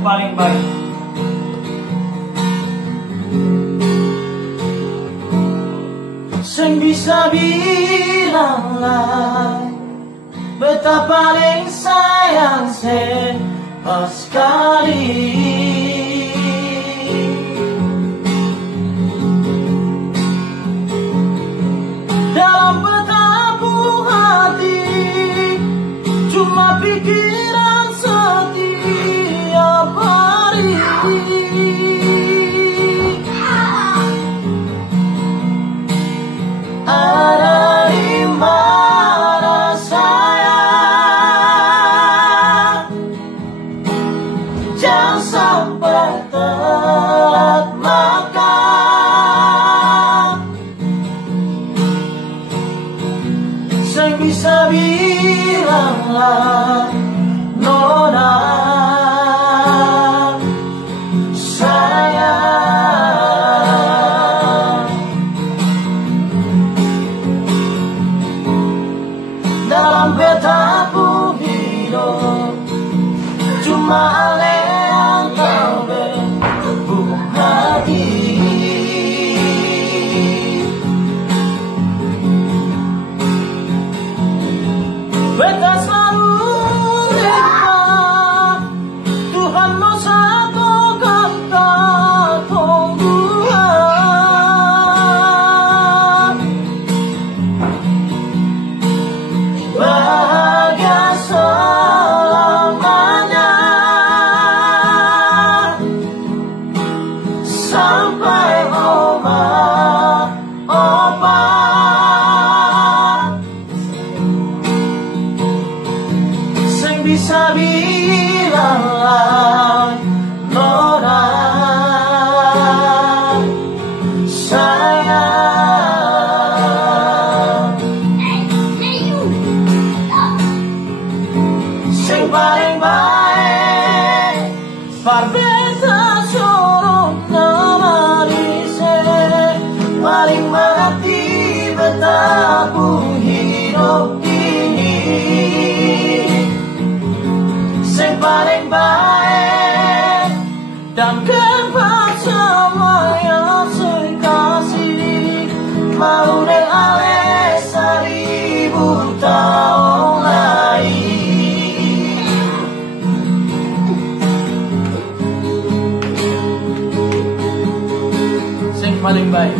paling baik. Sing bisa bilang lah betapa paling sayang pas sekali. Dalam betapung hati cuma pikiran setiap hari. Ada di mana sayang, jangan sampai telat makan. Saya bisa bilanglah Nona dalam betapung hidup cuma ale yang tahu betapung hati. Beta selalu lihat Tuhan mau satukan Tuhan. Bahagia selamanya sampai oma opa. Sing bisa bilang Nona sayang. Sing paling baik parbeta suruh namari se paling mengerti betapung hidup ini. Sing paling baik dan kebat semua yang sekasih mau deng ale 1000 tahun lagi. Sing paling baik.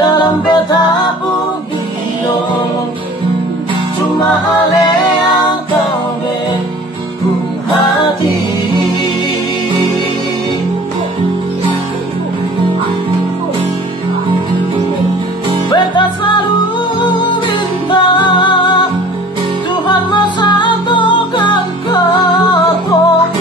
Dalam betapung hidup cuma ale yang tahu betapung hati. Beta selalu minta Tuhan mau satukan ketuhan.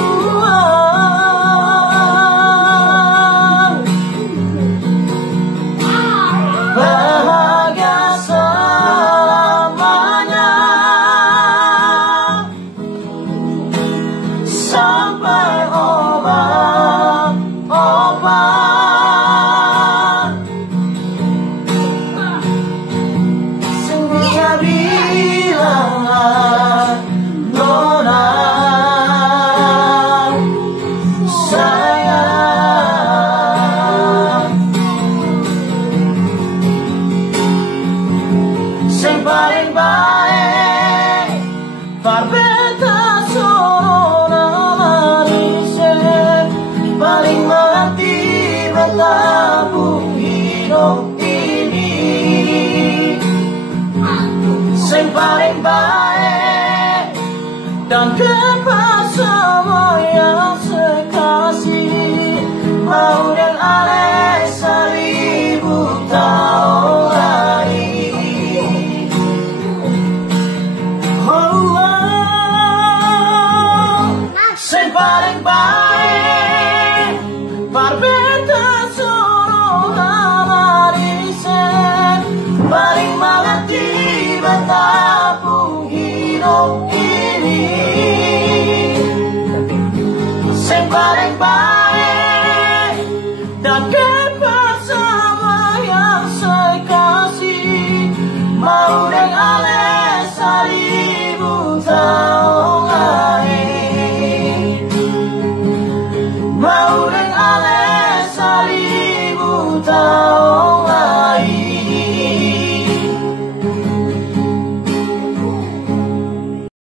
Bahagia selamanya sampai oma opa. Sing bisa bilang Nona sayang. Sing paling baik parbeta suruh namari se paling mengerti betapung hidup ini. Sing paling baik dan kebat semua yang sekasih mau deng ale 1000 tahun lagi. Sing paling baik parbeta suruh namari se paling mengerti betapung hidup ini. Sing paling baik dan kebat semua yang Tuhan.